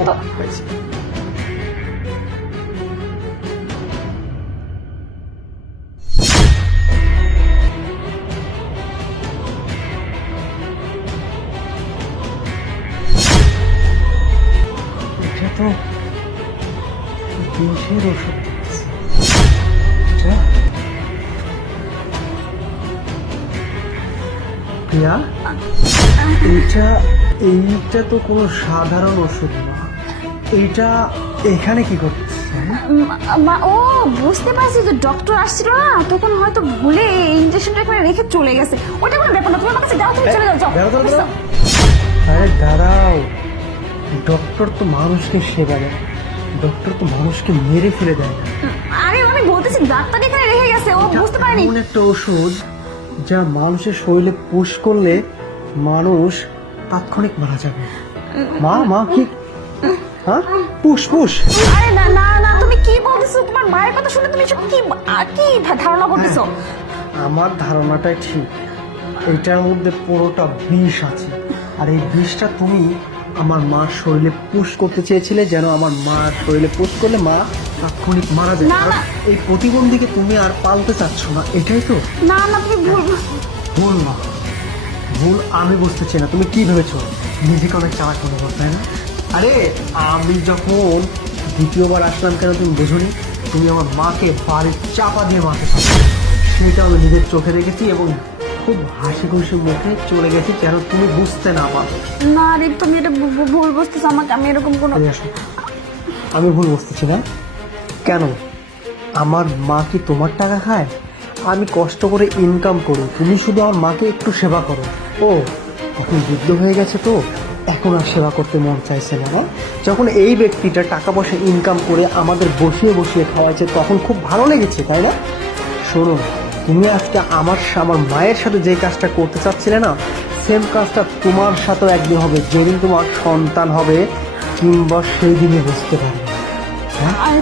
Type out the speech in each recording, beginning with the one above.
এটা তো বিষের ওষুধ। প্রিয়া, এইটা তো কোনো সাধারণ ওষুধ না। এইটা এখানে কি করছে? ও বুঝতে পারছি, যে ডক্টর আসছিল না তখন হয়তো ভুলে ইনজেকশনটা এখানে রেখে চলে গেছে। ওটা কোনো ব্যাপার না, তুমি আমার কাছে যাও, তুমি চলে যাও। আরে দাঁড়াও, ডক্টর তো মানুষকে সেবা দেয়, ডক্টর তো মানুষকে মেরে ফেলে দেয় না। আরে আমি বলতেছি ডাক্তার এখানে রেখে গেছে, ও বুঝতে পারেনি। এমন একটা ওষুধ যা মানুষের শরীরে পুশ করলে মানুষ তাৎক্ষণিক মারা যাবে। মা কি? হ্যাঁ, পুশ। আরে না না না, তুমি কি বলতেছো? তোমার মায়ের কথা শুনে তুমি সব কি ধারণা করতেছো? আমার ধারণাটাই ঠিক, এটার মধ্যে পুরোটা বিষ আছে। আর এই বিষটা তুমি আমার মার শরীরে পুশ করতে চেয়েছিলে, যেন আমার মার শরীরে পুশ করলে মা তাৎক্ষণিক মারা যায়। না, না। এই প্রতিবন্ধীকে তুমি আর পালতে চাচ্ছ না, এটাই তো? না না, তুমি ভুল না, ভুল আমি বুঝতেছি না। তুমি কি ভেবেছো নিজেকে অনেক চালাক মনে করো, তাই না? আরে আমি যখন দ্বিতীয়বার আসলাম, কেন তুমি বোঝোনি? তুমি আমার মাকে বাড়ির চাপা দিয়ে মারতে পারো, সেটা আমি নিজের চোখে দেখেছি এবং খুব হাসি খুশি মুখে চলে গেছি, যেন তুমি বুঝতে না পারো। না রে, তুমি এটা ভুল বুঝতেছো আমাকে। আমি এরকম কোনো আমি ভুল বুঝতেছি না কেন? আমার মা কি তোমার টাকা খায়? আমি কষ্ট করে ইনকাম করি, তুমি শুধু আমার মাকে একটু সেবা করো। ও এখন যুদ্ধ হয়ে গেছে তো এখন আর সেবা করতে মন চাইছে না। যখন এই ব্যক্তিটা টাকা পয়সা ইনকাম করে আমাদের বসিয়ে খাওয়াইছে তখন খুব ভালো লেগেছে, তাই না? শোনো, তুমি আজকে আমার মায়ের সাথে যে কাজটা করতে চাচ্ছিলে না, সেম কাজটা তোমার সাথেও একদিন হবে, যেদিন তোমার সন্তান হবে কিংবা সেই দিনই বুঝতে পারবে। আর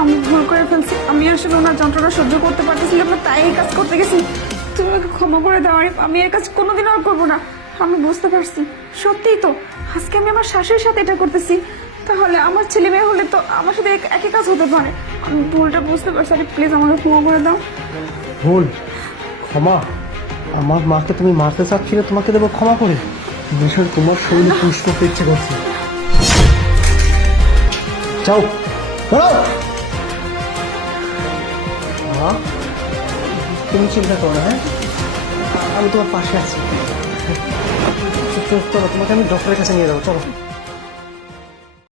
আমি ভুল করে ফেলছি, আমি আসলে ওনার যন্ত্রণা সহ্য করতে পারতেছিলাম না, তাই এই কাজ করতে গেছি। তুমি আমাকে ক্ষমা করে দাও, আমি এই কাজ কোনোদিন আর করবো না। আমি বুঝতে পারছি, সত্যিই তো আজকে আমি আমার শাশুড়ির সাথে এটা করতেছি, তাহলে আমার ছেলে মেয়ে হলে তো আমার সাথে একই কাজ হতে পারে। আমি ভুলটা বুঝতে পারছি, আরে প্লিজ আমাকে ক্ষমা করে দাও। ভুল? ক্ষমা? আমার মাকে তুমি মারতে চাচ্ছিলে, তোমাকে দেবো ক্ষমা করে? মিশন তোমার শরীরে পুশ করতে ইচ্ছে করছে। যাও মা, তুমি চিন্তা করো না, হ্যাঁ? আমি তোমার পাশে আছি। চলো, তোমাকে আমি ডক্টরের কাছে নিয়ে যাবো, চলো।